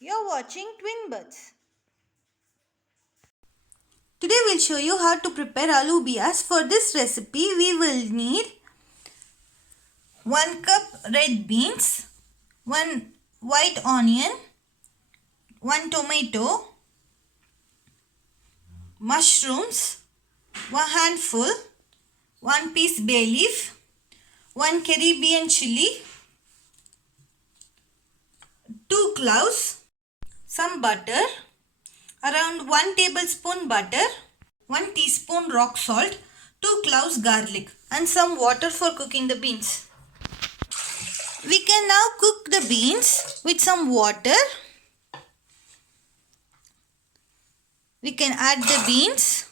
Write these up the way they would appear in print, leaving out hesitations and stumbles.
You're watching Twin Birds. Today we'll show you how to prepare alubias. For this recipe we will need 1 cup red beans, 1 white onion, 1 tomato, mushrooms, 1 handful, 1 piece bay leaf, 1 Caribbean chilli, 2 cloves, some butter, around 1 tablespoon butter, 1 teaspoon rock salt, 2 cloves garlic and some water for cooking the beans. We can now cook the beans with some water. We can add the beans.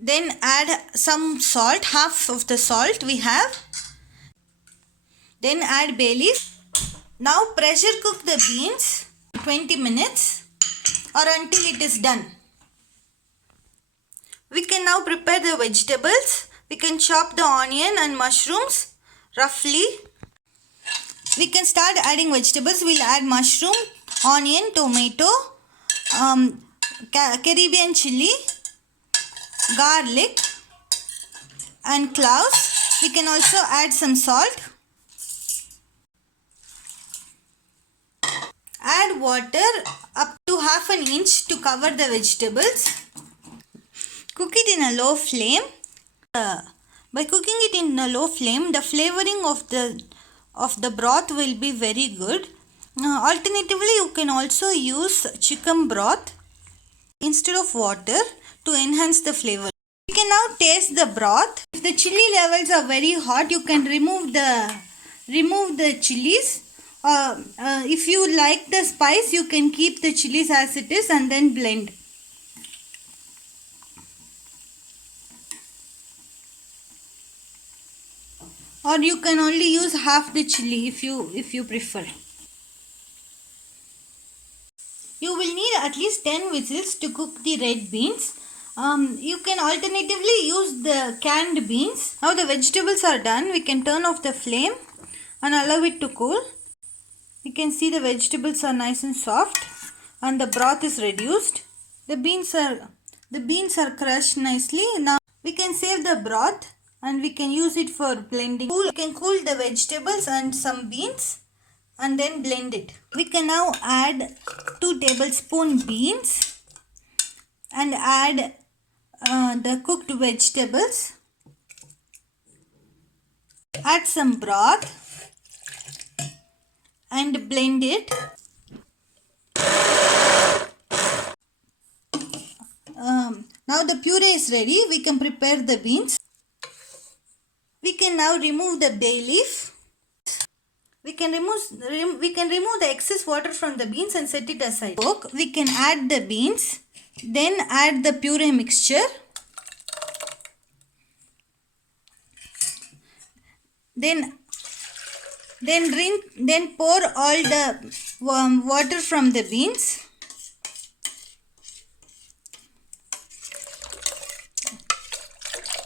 Then add some salt, half of the salt we have. Then add bay leaf. Now pressure cook the beans 20 minutes or until it is done. We can now prepare the vegetables. We can chop the onion and mushrooms roughly. We can start adding vegetables. We'll add mushroom, onion, tomato, Caribbean chilli, garlic and cloves. We can also add some salt. Add water up to half an inch to cover the vegetables. Cook it in a low flame. By cooking it in a low flame, the flavoring of the broth will be very good. Alternatively, you can also use chicken broth instead of water to enhance the flavor. You can now taste the broth. If the chili levels are very hot, you can remove the chilies. If you like the spice, you can keep the chilies as it is and then blend. Or you can only use half the chili if you prefer. You will need at least 10 whistles to cook the red beans. You can alternatively use the canned beans. Now the vegetables are done. We can turn off the flame and allow it to cool. You can see the vegetables are nice and soft and the broth is reduced. The beans are crushed nicely. Now we can save the broth and we can use it for blending. We can cool the vegetables and some beans and then blend it. We can now add 2 tablespoon beans and add the cooked vegetables. Add some broth and blend it. Now the puree is ready. We can prepare the beans. We can now remove the bay leaf. We can remove the excess water from the beans and set it aside. We can add the beans, then add the puree mixture. Then pour all the water from the beans.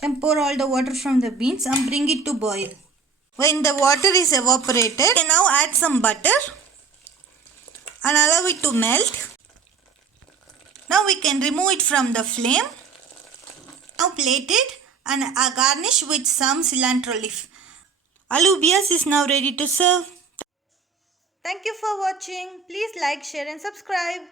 And pour all the water from the beans and bring it to boil. When the water is evaporated, we can now add some butter and allow it to melt. Now we can remove it from the flame. Now plate it and garnish with some cilantro leaf. Alubias is now ready to serve. Thank you for watching. Please like, share and subscribe.